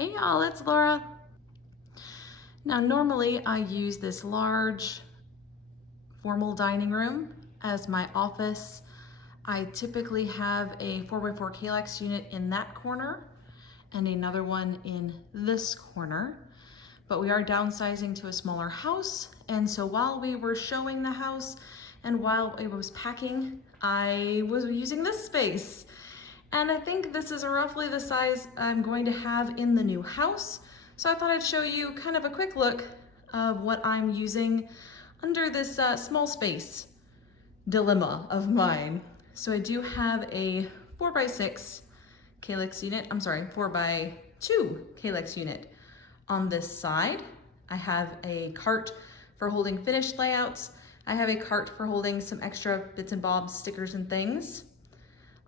Hey y'all, it's Laura. Now normally I use this large formal dining room as my office. I typically have a 4x4 Kalex unit in that corner and another one in this corner. But we are downsizing to a smaller house, and so while we were showing the house and while I was packing, I was using this space. And I think this is roughly the size I'm going to have in the new house. So I thought I'd show you kind of a quick look of what I'm using under this small space dilemma of mine. So I do have a 4x6 Kalex unit, 4x2 Kalex unit on this side. I have a cart for holding finished layouts. I have a cart for holding some extra bits and bobs, stickers and things.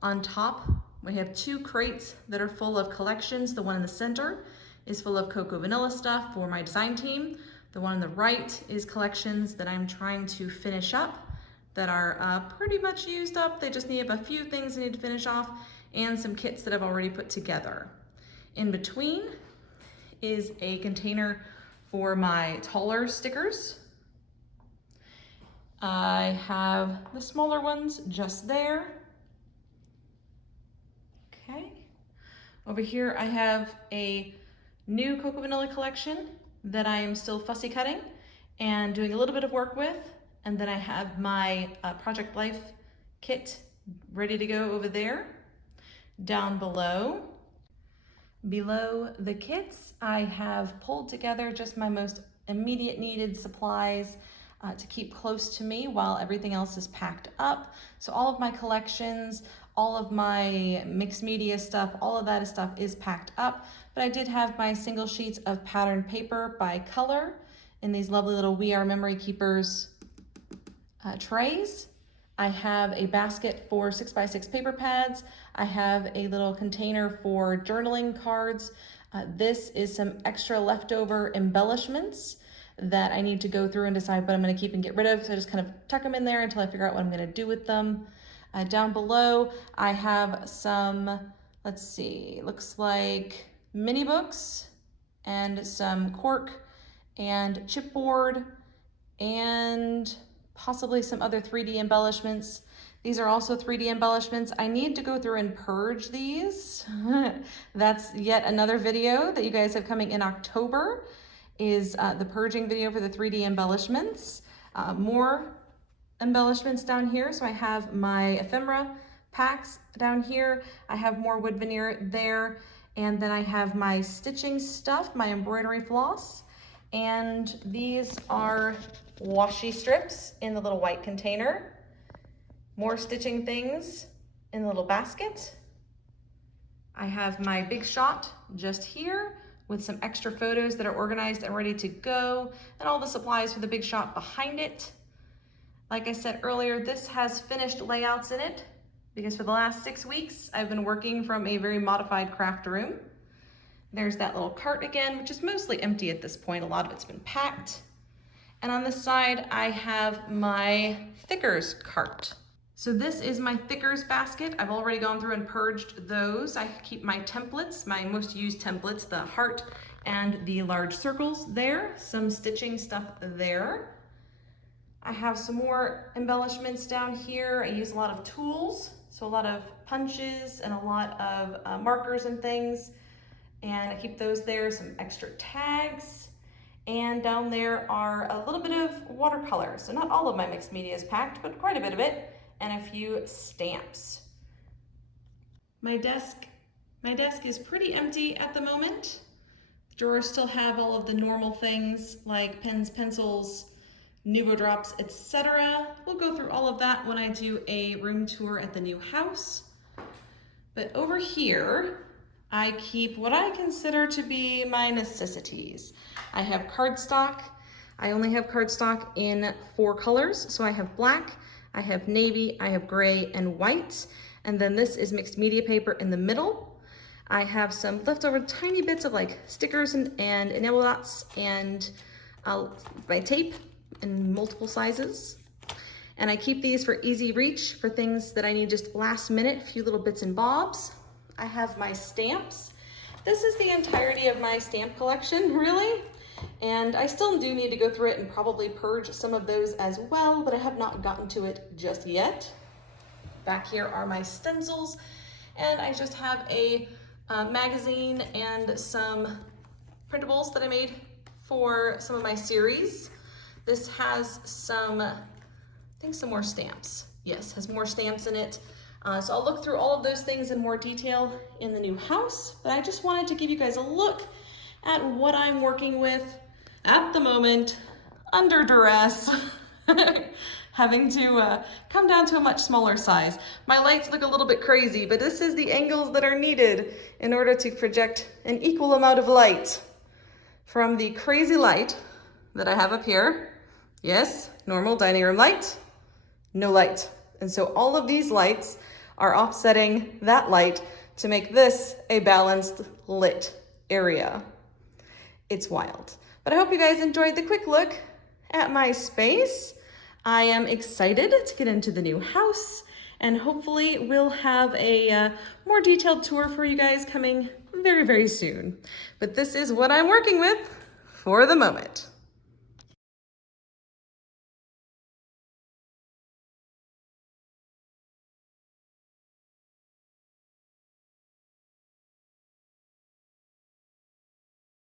On top, we have two crates that are full of collections. The one in the center is full of cocoa vanilla stuff for my design team. The one on the right is collections that I'm trying to finish up that are pretty much used up. They just need a few things I need to finish off and some kits that I've already put together. In between is a container for my taller stickers. I have the smaller ones just there. Okay. Over here I have a new cocoa vanilla collection that I am still fussy cutting and doing a little bit of work with. And then I have my Project Life kit ready to go over there. Down below the kits, I have pulled together just my most immediate needed supplies to keep close to me while everything else is packed up. So all of my collections, all of my mixed media stuff, all of that stuff is packed up. But I did have my single sheets of patterned paper by color in these lovely little We Are Memory Keepers trays. I have a basket for 6x6 paper pads. I have a little container for journaling cards. This is some extra leftover embellishments that I need to go through and decide what I'm going to keep and get rid of. So I just kind of tuck them in there until I figure out what I'm going to do with them. Down below, I have some, let's see, looks like mini books and some cork and chipboard and possibly some other 3D embellishments. These are also 3D embellishments. I need to go through and purge these. That's yet another video that you guys have coming in October, is the purging video for the 3D embellishments. More embellishments down here. So I have my ephemera packs down here. I have more wood veneer there. And then I have my stitching stuff, my embroidery floss. And these are washi strips in the little white container. More stitching things in the little basket. I have my Big Shot just here with some extra photos that are organized and ready to go, and all the supplies for the Big Shot behind it. Like I said earlier, this has finished layouts in it because for the last 6 weeks, I've been working from a very modified craft room. There's that little cart again, which is mostly empty at this point. A lot of it's been packed. And on this side, I have my thickers cart. So this is my thickers basket. I've already gone through and purged those. I keep my templates, my most used templates, the heart and the large circles there, some stitching stuff there. I have some more embellishments down here. I use a lot of tools, so a lot of punches and a lot of markers and things. And I keep those there, some extra tags. And down there are a little bit of watercolor. So not all of my mixed media is packed, but quite a bit of it, and a few stamps. My desk is pretty empty at the moment. Drawers still have all of the normal things like pens, pencils, Nuvo drops, etc. We'll go through all of that when I do a room tour at the new house. But over here, I keep what I consider to be my necessities. I have cardstock. I only have cardstock in 4 colors. So I have black, I have navy, I have gray and white. And then this is mixed media paper in the middle. I have some leftover tiny bits of like stickers and enamel dots and my tape in multiple sizes. And I keep these for easy reach for things that I need just last minute, a few little bits and bobs. I have my stamps. this is the entirety of my stamp collection, really. And I still do need to go through it and probably purge some of those as well, but I have not gotten to it just yet. Back here are my stencils, and I just have a magazine and some printables that I made for some of my series. This has some, I think some more stamps. Yes, has more stamps in it. So I'll look through all of those things in more detail in the new house, but I just wanted to give you guys a look at what I'm working with at the moment, under duress, having to come down to a much smaller size. My lights look a little bit crazy, but this is the angles that are needed in order to project an equal amount of light from the crazy light that I have up here. Yes, normal dining room light, no light. And so all of these lights are offsetting that light to make this a balanced lit area. It's wild. But I hope you guys enjoyed the quick look at my space. I am excited to get into the new house, and hopefully we'll have a more detailed tour for you guys coming very, very soon. But this is what I'm working with for the moment.